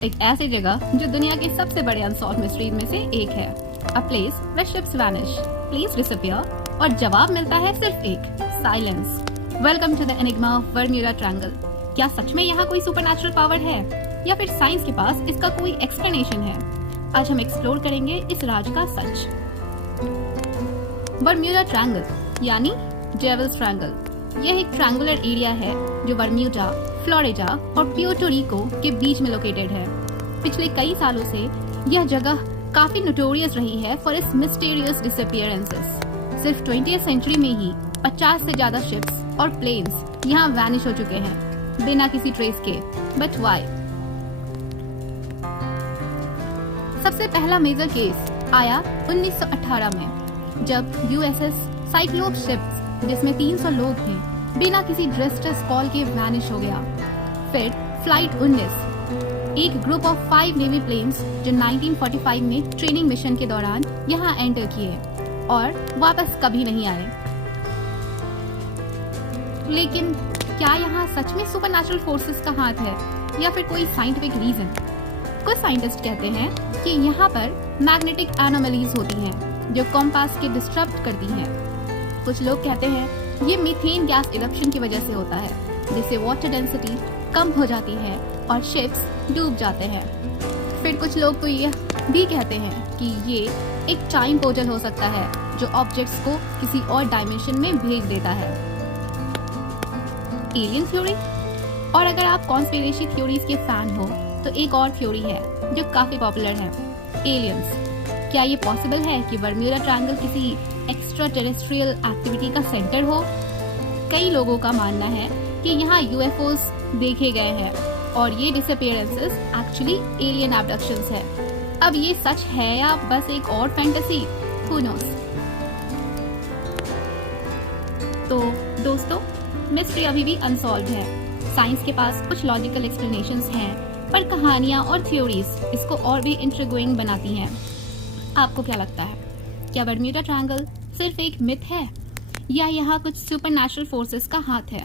एक ऐसी जगह जो दुनिया की सबसे बड़े अनसॉल्व मिस्ट्रीज में से एक है। A place where ships vanish, place disappear और जवाब मिलता है सिर्फ एक, silence. Welcome to the enigma of Bermuda triangle. क्या सच में यहाँ कोई सुपरनैचुरल पावर है या फिर साइंस के पास इसका कोई एक्सप्लेनेशन है? आज हम एक्सप्लोर करेंगे इस राज का सच। बर्म्यूडा ट्रायंगल यानी डेविल्स ट्रायंगल, यह एक ट्रायंगुलर एरिया है जो बर्म्यूडा, फ्लोरिडा और प्यूर्टो रिको के बीच में लोकेटेड है। पिछले कई सालों से यह जगह काफी नोटोरियस रही है फॉर इट्स मिस्टीरियस डिसअपीयरेंसेस। सिर्फ 20th सेंचुरी में ही 50 से ज्यादा शिप्स और प्लेन्स यहाँ वैनिश हो चुके हैं बिना किसी ट्रेस के। But why? सबसे पहला मेजर केस आया 1918 में, जब यूएसएस साइक्लोप्स शिप जिसमें 300 लोग थे बिना किसी डिस्ट्रेस कॉल के वैनिश हो गया। फिर फ्लाइट 19, एक ग्रुप ऑफ 5 नेवी प्लेन्स जो 1945 में ट्रेनिंग मिशन के दौरान यहाँ एंटर किए और वापस कभी नहीं आए। लेकिन क्या यहाँ सच में सुपरनैचुरल फोर्सेस का हाथ है या फिर कोई साइंटिफिक रीजन? कुछ साइंटिस्ट कहते हैं कि यहाँ पर मैग्नेटिक एनोमलीज होती हैं जो कॉम्पास के डिस्टर्ब करती हैं। कुछ लोग कहते हैं ये मीथेन गैस इरप्शन की वजह से होता है, जिससे वाटर डेंसिटी कम हो जाती है और शिप्स डूब जाते हैं। फिर कुछ लोग तो ये भी कहते हैं कि ये एक टाइम पोर्टल हो सकता है जो ऑब्जेक्ट्स को किसी और डायमेंशन में भेज देता है। Alien theory. और अगर आप कॉन्स्पिरेसी थ्योरीज के फैन हो तो एक और थ्योरी है जो काफी पॉपुलर है, एलियंस। क्या ये पॉसिबल है कि बर्म्यूडा ट्रायंगल किसी एक्स्ट्रा टेरेस्ट्रियल एक्टिविटी का सेंटर हो? कई लोगों का मानना है कि यहाँ यूएफओस देखे गए हैं और ये डिसअपीयरेंसेस एक्चुअली एलियन एब्डक्शंस है। अब ये सच है या बस एक और फैंटेसी? Who knows. तो दोस्तों, मिस्ट्री अभी भी अनसॉल्व्ड है। साइंस के पास कुछ लॉजिकल एक्सप्लेनेशंस हैं, पर कहानियां और थ्योरीज इसको और भी इंट्रिग्विंग बनाती हैं। आपको क्या लगता है? क्या बर्म्यूडा ट्रायंगल सिर्फ एक मिथ है या यहाँ कुछ सुपरनैचुरल फोर्सेस का हाथ है?